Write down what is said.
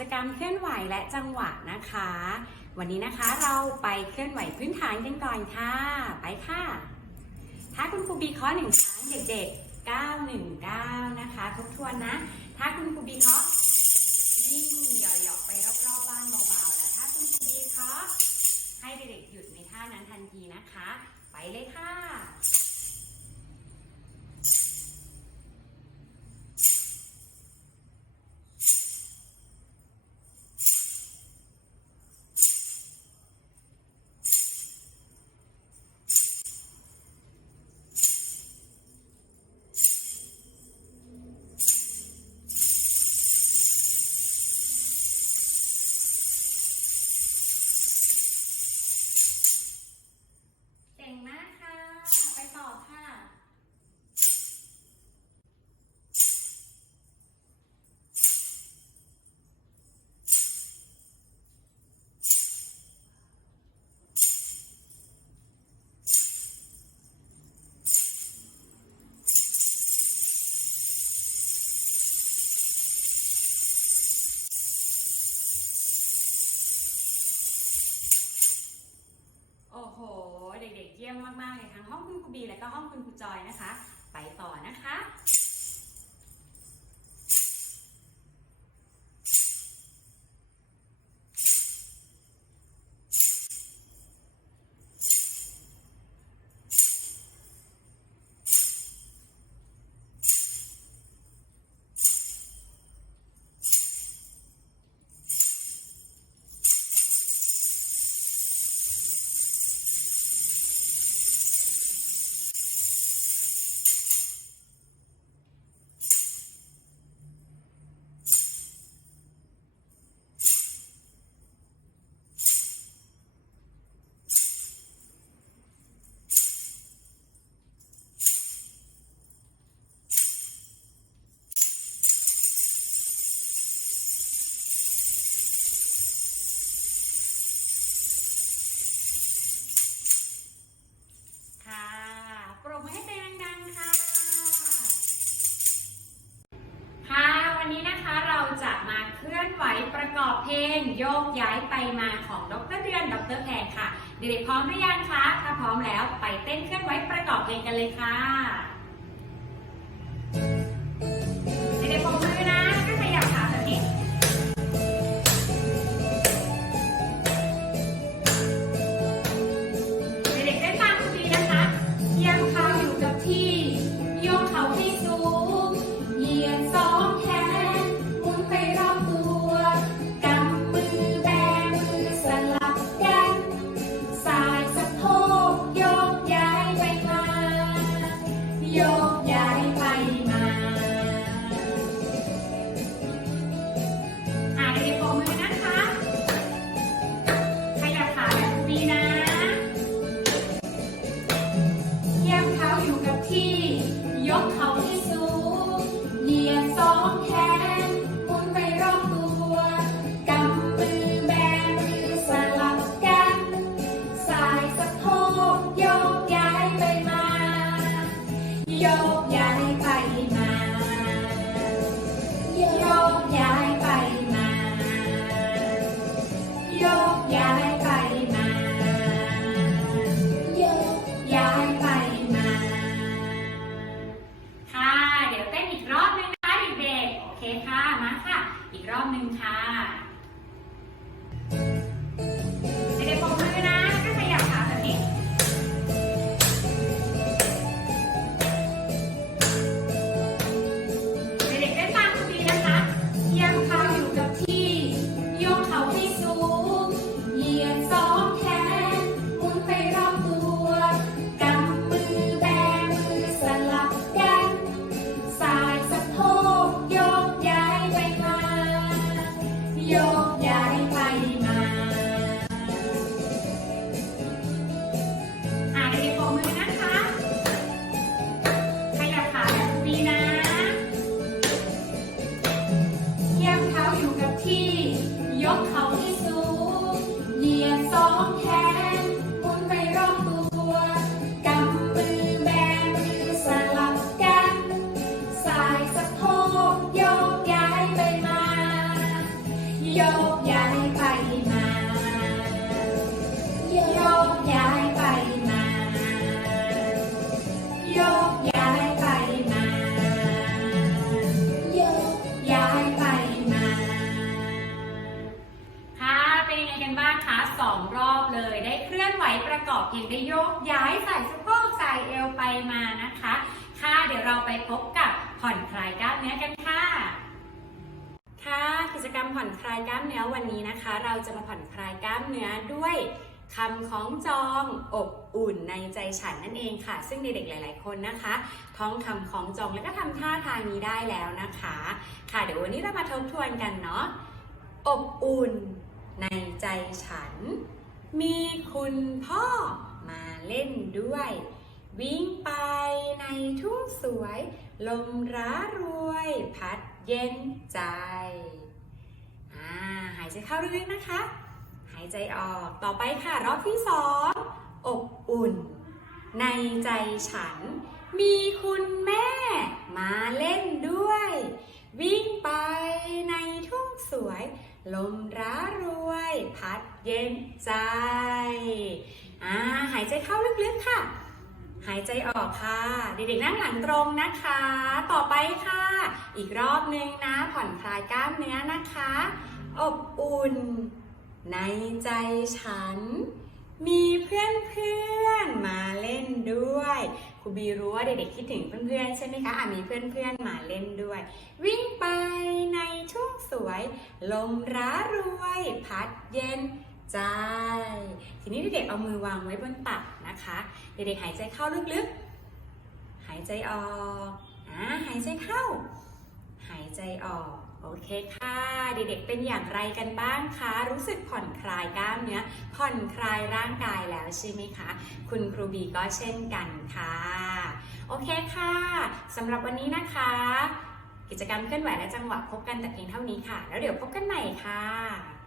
จกรรมเคลื่อนไหวและจังหวะนะคะ วันนี้นะคะเราไปเคลื่อนไหวพื้นฐานกันก่อนค่ะ ไปค่ะ ถ้าคุณครูบีเคาะหนึ่งครั้งเด็กๆ 919 นะคะทบทวนนะ ถ้าคุณครูบีเคาะวิ่งหยาะๆไปรอบๆบ้านเบาๆแล้วถ้าคุณครูบีเคาะให้เด็กๆหยุดในท่านั้นทันทีนะคะ ไปเลยค่ะ บีและก็ห้องคุณครูจอยนะคะ ไปต่อนะคะค่ะ กอบเพลงโยกย้ายไปมาของดรเดือนดรแพรค่ะ เด็กๆพร้อมหรือยังคะ ถ้าพร้อมแล้วไปเต้นเคลื่อนไหวประกอบเพลงกันเลยค่ะ ยกย้ายไปมาโยกย้ายไปมาโยกย้าย ยกย้ายไปมาโยกย้ายไปมา โยกย้ายไปมา โยกย้ายไปมา ค่ะ เป็นยังไงกันบ้างคะสองรอบเลย ได้เคลื่อนไหวประกอบเพลงได้โยกย้ายสายสะโพกสายเอวไปมานะคะ ค่ะ เดี๋ยวเราไปพบกับผ่อนคลายกล้ามเนื้อกันค่ะ ผ่อนคลายกล้ามเนื้อวันนี้นะคะ เราจะมาผ่อนคลายกล้ามเนื้อด้วยคำของจองอบอุ่นในใจฉันนั่นเองค่ะ ซึ่งเด็กๆหลาย ๆ คนนะคะ ท้องคำของจองแล้วก็ทำท่าทางนี้ได้แล้วนะคะ ค่ะเดี๋ยววันนี้เรามาทบทวนกันเนาะอบอุ่นในใจฉัน มีคุณพ่อมาเล่นด้วย วิ่งไปในทุ่งสวย ลมร้ารวย พัดเย็นใจ หายใจเข้าลึกๆนะคะ หายใจออก ต่อไปค่ะ รอบที่สองอบอุ่น ในใจฉัน มีคุณแม่ มาเล่นด้วย วิ่งไปในทุ่งสวย ลมร้ารวย พัดเย็นใจอ่าหายใจเข้าลึกๆค่ะหายใจออกค่ะ เด็กๆนั่งหลังตรงนะคะ ต่อไปค่ะ อีกรอบนึงนะ ผ่อนคลายกล้ามเนื้อนะคะ อบอุ่น ในใจฉัน มีเพื่อนๆมาเล่นด้วยครูบีรู้ว่าเด็กๆคิดถึงเพื่อนๆใช่ไหมคะอะมีเพื่อนๆมาเล่นด้วย วิ่งไปในทุ่งสวย ลมร้ารวย พัดเย็นใจทีนี้เด็กๆเอามือวางไว้บนตักนะคะ เด็กๆหายใจเข้าลึกๆ หายใจออกอ่าหายใจเข้า หายใจออก โอเคค่ะ เด็กๆ เป็นอย่างไรกันบ้างคะ รู้สึกผ่อนคลายกล้ามเนื้อ ผ่อนคลายร่างกายแล้วใช่ไหมคะ คุณครูบีก็เช่นกันค่ะ โอเคค่ะสำหรับวันนี้นะคะ กิจกรรมเคลื่อนไหวและจังหวะพบกันแต่เพียงเท่านี้ค่ะ แล้วเดี๋ยวพบกันใหม่ค่ะ